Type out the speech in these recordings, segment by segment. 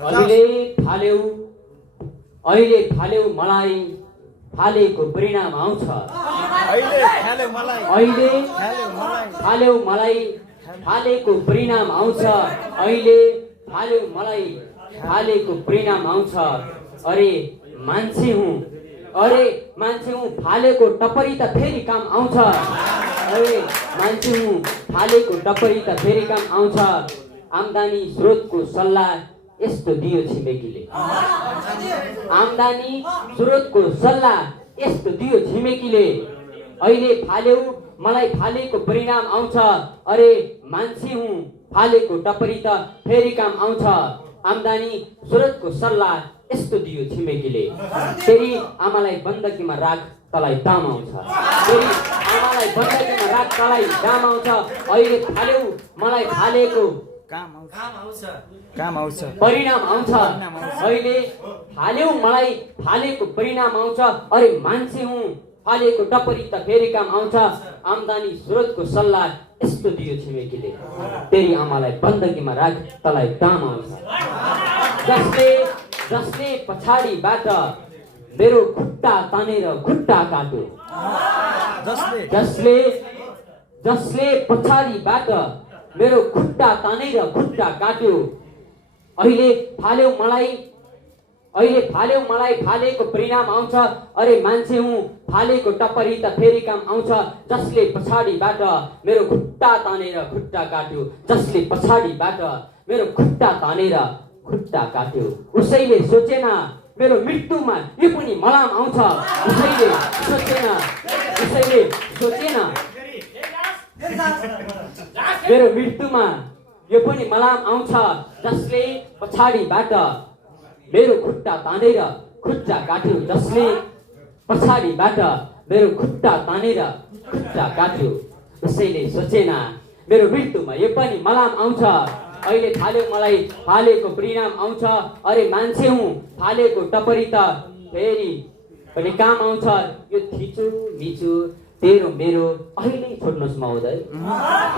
अहिले फाल्यौ मलाई फालेको परिणाम आउँछ। अहिले फाल्यौ मलाई फालेको परिणाम आउँछ। अहिले फाल्यौ मलाई फालेको परिणाम आउँछ। अरे मान्छे हुँ फालेको टपरी त फेरि काम आउँछ। अरे मान्छे हुँ फालेको टपरी त फेरि काम आउँछ। आम्दानी स्रोतको सल्लाह यस्तो दियो छिमेकीले। आम्दानी स्रोतको सल्लाह यस्तो दियो छिमेकीले। अहिले फाल्यौ मलाई फालेको परिणाम आउँछ। अरे मान्छे हुँ फालेको टपरी त फेरि काम आउँछ। आम्दानी स्रोतको सल्लाह यस्तो दियो छिमेकीले। तेरी आमालाई बन्दकीमा राख तलाई दाम आउँछ। तेरी आमालाई बन्दकीमा राख तलाई दाम आउँछ। अहिले फाल्यौ मलाई फालेको काम आउँछ परिणाम आउँछ। अहिले फाल्यौ मलाई फालेको परिणाम आउँछ। अरे मान्छे हुँ फालेको टपरी त फेरि काम आउँछ। आम्दानी स्रोतको सल्लाह यस्तो दियो छिमेकीले। तेरी आमालाई बन्दकीमा राख तलाई दाम आउँछ। जसले पछाडिबाट मेरो खुट्टा तानेर खुट्टा काट्यो। जसले पछाडिबाट मेरो खुट्टा तानेर खुट्टा काट्यो। अहिले फाल्यौ मलाई फालेको परिणाम आउँछ। अरे मान्छे हुँ फालेको टपरी त फेरि काम आउँछ। जसले पछाडिबाट मेरो खुट्टा तानेर खुट्टा काट्यो। जसले पछाडिबाट मेरो खुट्टा तानेर खुट्टा काट्यो। उसैले सोचेन मेरो मृत्युमा यो पनि मलाम आउँछ। उसैले सोचेन मेरो मृत्युमा यो पनि मलाम आउँछ। जसले पछाडिबाट मेरो खुट्टा तानेर खुट्टा काट्यो। जसले पछाडिबाट मेरो खुट्टा तानेर खुट्टा काट्यो। उसैले सोचेन मेरो मृत्युमा यो पनि मलाम आउँछ। अहिले फाल्यौ मलाई फालेको परिणाम आउँछ। अरे मान्छे हुँ फालेको टपरी त फेरि पनि काम आउँछ। यो थिचो मिचो तेरो मेरो अहिले छोड्नुहोस् महोदय।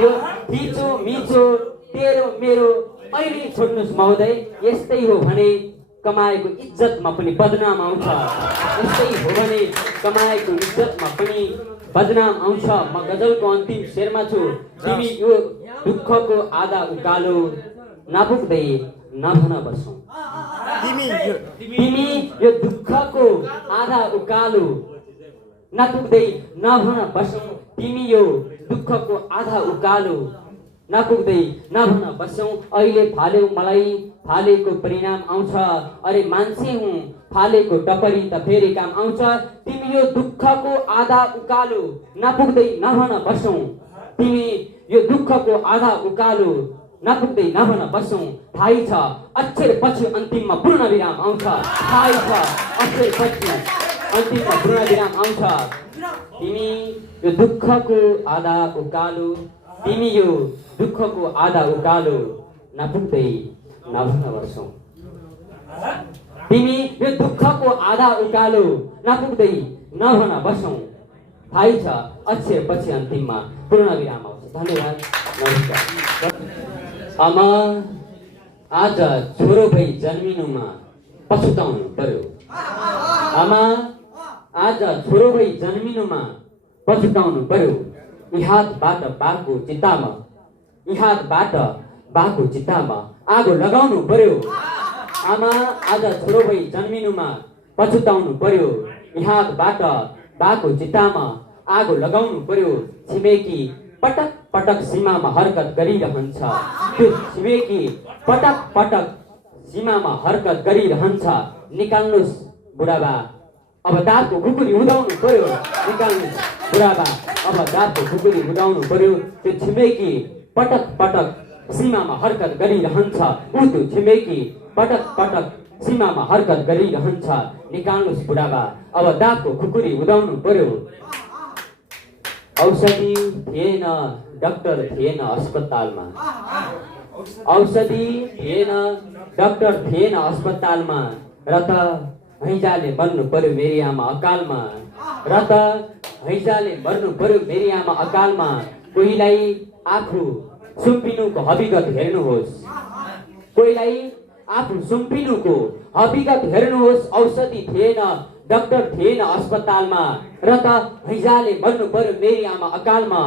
यो थिचो मिचो तेरो मेरो अहिले छोड्नुहोस् महोदय। यस्तै हो भने कमाएको इज्जतमा पनि बदनाम आउँछ। यस्तै हो भने कमाएको इज्जतमा पनि बदनाम आउँछ। म गजलको अन्तिम शेरमा छु। तिमी यो दुःखको आधा उकालो नपुग्दै नभन बसौँ। तिमी यो दुःखको आधा उकालो नपुग्दै नभन बसौँ। तिमी यो दुःखको आधा उकालो नपुग्दै नभन बसौँ। अहिले फाल्यौ मलाई फालेको परिणाम आउँछ। अरे मान्छे हुँ फालेको टपरी त फेरि काम आउँछ। तिमी यो दुःखको आधा उकालो नपुग्दै नभन बसौँ। तिमी यो दुःखको आधा उकालो नपुग्दै नभन बसौँ। थाहै छ अक्षर पछि अन्तिममा पूर्ण विराम आउँछ। थाहै छ अक्षर पछि अन्तिममा पूर्ण विराम आउँछ। तिमी यो दुःखको आधा उकालो तिमी यो दुःखको आधा उकालो नपुग्दै नभन बसौँ। तिमी यो दुःखको आधा उकालो नपुग्दै नभन बसौँ। थाहै छ अक्षर पछि अन्तिममा पूर्ण विराम आउँछ। धन्यवाद। नमस्कार। आमा आज छोरो भई जन्मिनुमा पछुताउनु पर्यो। आमा आज छोरो भई जन्मिनुमा पछुताउनु पर्यो। इहातबाट बाको चितामा आगो लगाउनु पर्यो। आमा आज छोरो भई जन्मिनुमा पछुताउनु पर्यो। इहातबाट बाको चितामा आगो लगाउनु पर्यो। छिमेकी पटक पटक सीमामा हरकत गरिरहन्छ। त्यो छिमेकी पटक पटक सीमामा हरकत गरिरहन्छ। निकाल्नुस् बुढाबा अब दाँतको खुकुरी उदाउनु पर्यो। निकाल्नुस् बुढाबा अब दाँतको खुकुरी उदाउनु पर्यो। त्यो छिमेकी पटक पटक सीमामा हरकत गरिरहन्छ। त्यो छिमेकी पटक पटक सीमामा हरकत गरिरहन्छ। निकाल्नुस् बुढाबा अब दाँतको खुकुरी उदाउनु पर्यो। औषधि थिएन डाक्टर थिएन अस्पतालमा। औषधि थिएन डाक्टर थिएन अस्पतालमा। र त हैजाले मर्नु पर्यो मेरी आमा अकालमा। र त हैजाले मर्नु पर्यो मेरी आमा अकालमा। कोहीलाई आफू सुम्पिनुको हकीकत हेर्नुहोस्। कोहीलाई आफू सुम्पिनुको हकीकत हेर्नुहोस् औषधि थिएन डाक्टर थिएन अस्पतालमा र त हैजाले मर्नु पर्यो मेरी आमा अकालमा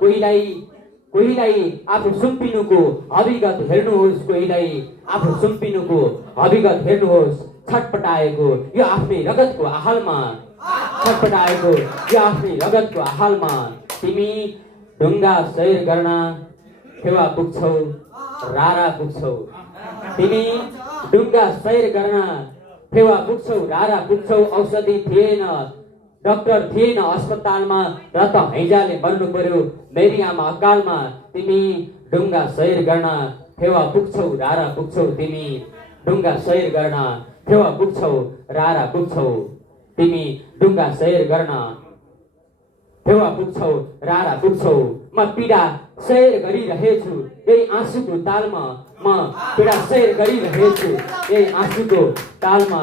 कोहीलाई आफू सुम्पिनुको हकीकत हेर्नुहोस् कोहीलाई आफू सुम्पिनुको हकीकत हेर्नुहोस् छटपटाएको यो आफ्नै रगतको आहालमा छटपटाएको यो आफ्नै रगतको आहालमा तिमी ढुङ्गा सैर गर्न फेवा पुग्छौ रारा पुग्छौ तिमी ढुङ्गा सैर गर्न फेवा पुग्छौ रारा पुग्छौ औषधि थिएन डाक्टर थिएन अस्पतालमा र त हैजाले मर्नु पर्यो मेरी आमा अकालमा तिमी ढुङ्गा सैर गर्न फेवा पुग्छौ रारा पुग्छौ तिमी ढुङ्गा सैर गर्न फेवा पुग्छौ रारा पुग्छौ तिमी ढुङ्गा सैर गर्न फेवा पुग्छौ रारा पुग्छौ म पीडा सैर गरिरहेछु यही आँसुको तालमा म पीडा सैर गरिरहेछु यही आँसुको तालमा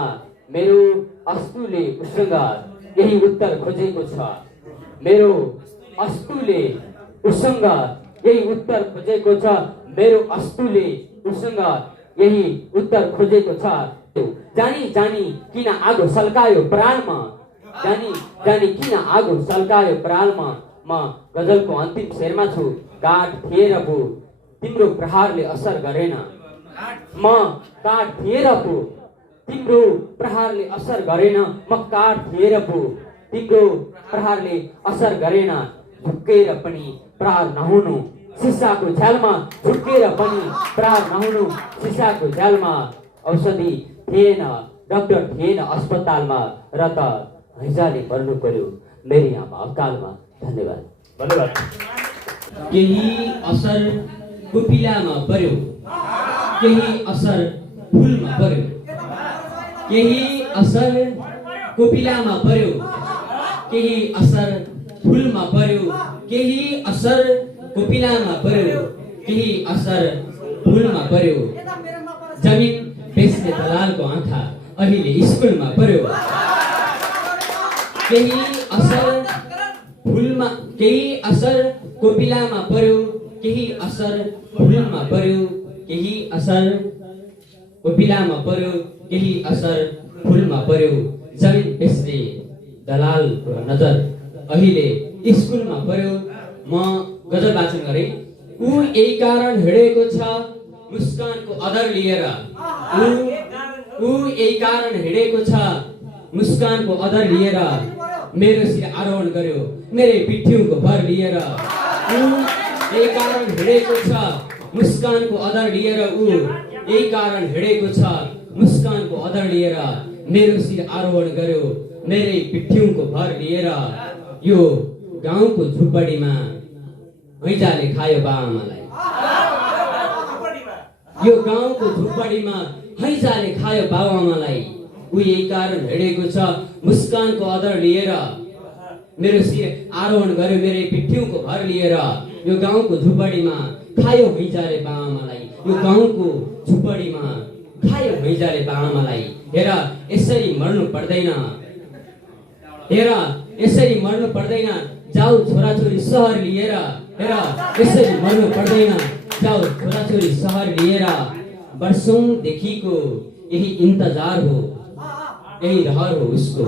मेरो अस्तुले उसँग यही उत्तर खोजेको छ मेरो अस्तुले उसँग यही उत्तर खोजेको छ मेरो अस्तुले उसँग यही उत्तर खोजेको छ जानी जानी किन आगो सल्कायो प्राणमा जानी जानी किन आगो सल्कायो प्राणमा म गजलको अन्तिम शेरमा छु काठ थिएर पो तिम्रो प्रहारले असर गरेन म काठ थिएर पो तिम्रो प्रहारले असर गरेन म काठ थिएर पो तिम्रो प्रहारले असर गरेन झुक्केर पनि प्रहार नहुनु सिसाको झ्यालमा झुक्केर पनि प्रहार नहुनु सिसाको झ्यालमा औषधि थिएन डाक्टर थिएन अस्पतालमा र त हैजाले मर्नु पर्यो मेरी आमा अकालमा धन्यवाद धन्यवाद केही असर कुपिलामा पर्यो केही असर फुलमा पर्यो केही असर कोपिलामा पर्यो केही असर फुलमा पर्यो केही असर कोपिलामा पर्यो केही असर फुलमा पर्यो जमिन बेच्ने दलालको आँखा अहिले स्कुलमा पर्यो केही असर फुलमा केही असर कोपिलामा पर्यो केही असर फुलमा पर्यो केही असर कोपिलामा पर्यो केही असर फुलमा पर्यो जमिन बेच्ने दलालको नजर अहिले स्कुलमा पर्यो म गजल वाचन गरे ऊ यही कारण हिँडेको छ मुस्कानको अदर लिएर ऊ यही कारण हिँडेको छ मुस्कानको अदर लिएर मेरो शिर आरोहण गर्यो मेरै पिठ्युको भर लिएर ऊ यही कारण हिँडेको छ मुस्कानको अदर लिएर ऊ यही कारण हिँडेको छ मुस्कानको अदर लिएर मेरो शिर आरोहण गर्यो मेरै पिठ्युको भर लिएर यो गाउँको झुपडीमा हैजाले खायो बाआमालाई यो गाउँको झुपडीमा हैजाले खायो बाबुआमालाई ऊ यही कारण हिँडेको छ मुस्कानको अदर लिएर मेरो शिर आरोहण गर्यो मेरै पिठ्युको भर लिएर यो गाउँको झुपडीमा खायो हैजाले बाआमालाई यो गाउँको झुपडीमा खायो हैजाले बाआमालाई हेर यसरी मर्नु पर्दैन हेर यसरी मर्नु पर्दैन जाऊ छोराछोरी सहर लिएर हेर यसरी मर्नु पर्दैन जाऊ छोराछोरी सहर लिएर वर्षौंदेखिको यही इन्तजार हो यही रहर हो उसको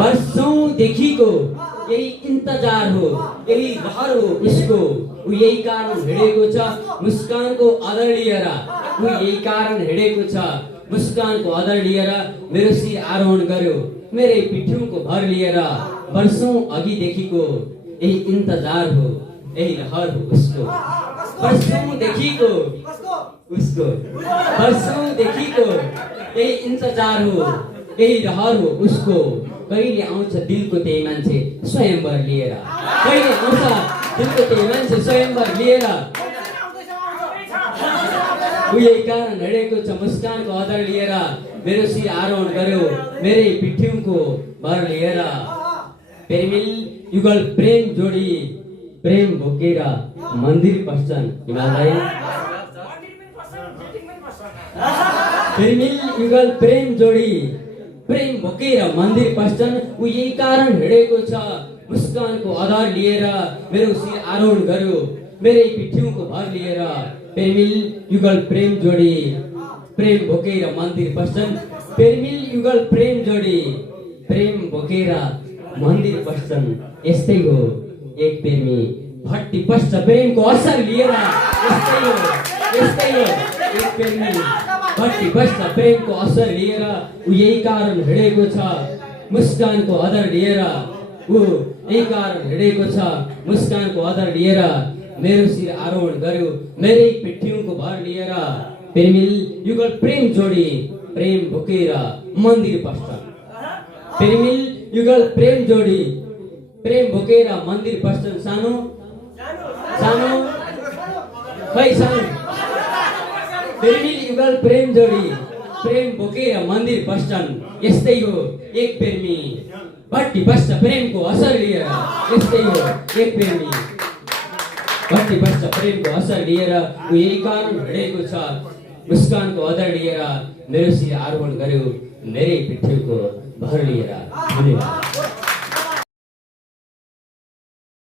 वर्षौंदेखिको यही इन्तजार हो यही रहर हो उसको ऊ यही कारण हिँडेको छ मुस्कानको अदर लिएर ऊ यही कारण हिँडेको छ मुस्कानको अदर लिएर मेरो शिर आरोहण गर्यो मेरै पिठ्युको भर लिएर वर्षौं अघिदेखिको यही इन्तजार हो यही रहर हो उसको वर्षौंदेखिको उसको वर्षौंदेखिको यही इन्तजार हो यही रहर हो उसको कहिले आउँछ दिलको त्यही मान्छे स्वयंवर लिएर कहिले आउँछ दिलको त्यही मान्छे स्वयंवर लिएर ऊ यही कारण हिँडेको छ मुस्कानको अदर लिएर मेरो शिर आरोहण गर्यो मेरै पिठ्युको भर लिएर प्रेमिल युगल प्रेम जोडी प्रेम बोकेर मन्दिर पस्छन् हिमालय प्रेमिल युगल प्रेम जोडी प्रेम बोकेर मन्दिर पस्छन् ऊ यही कारण हिँडेको छ मुस्कानको अदर लिएर मेरो शिर आरोहण गर्यो मेरै पिठ्युको भर लिएर प्रेमिल युगल प्रेम जोडी प्रेम बोकेर मन्दिर पस्छन् प्रेमिल युगल प्रेम जोडी प्रेम बोकेर मन्दिर पस्छन् यस्तै हो एक प्रेमी भट्टी पस्छ प्रेमको असर लिएर यस्तै हो एक प्रेमी भट्टी पस्छ प्रेमको असर लिएर ऊ यही कारण हिँडेको छ मुस्कानको आदर लिएर ऊ यही कारण हिँडेको छ मुस्कानको आदर लिएर मेरो शिर आरोहण गर्यो मेरै पिठ्यौको भर लिएर प्रेमिल युगल प्रेम जोडी प्रेम बोकेर मन्दिर पस्छ प्रेमिल युगल प्रेम जोडी प्रेम बोकेर मन्दिर पस्छन् सानो खै सानो प्रेमिल युगल प्रेम जोडी प्रेम बोकेर मन्दिर पस्छन् यस्तै हो एक प्रेमी भट्टी पस्छ प्रेमको असर लिएर यस्तै हो एक प्रेमी भट्टी पस्छ प्रेमको असर लिएर ऊ यही कारण हिँडेको छ मुस्कानको आदर लिएर मेरो शिर आरोहण गर्यो मेरै पिठ्यौको भर लिएर धन्यवाद।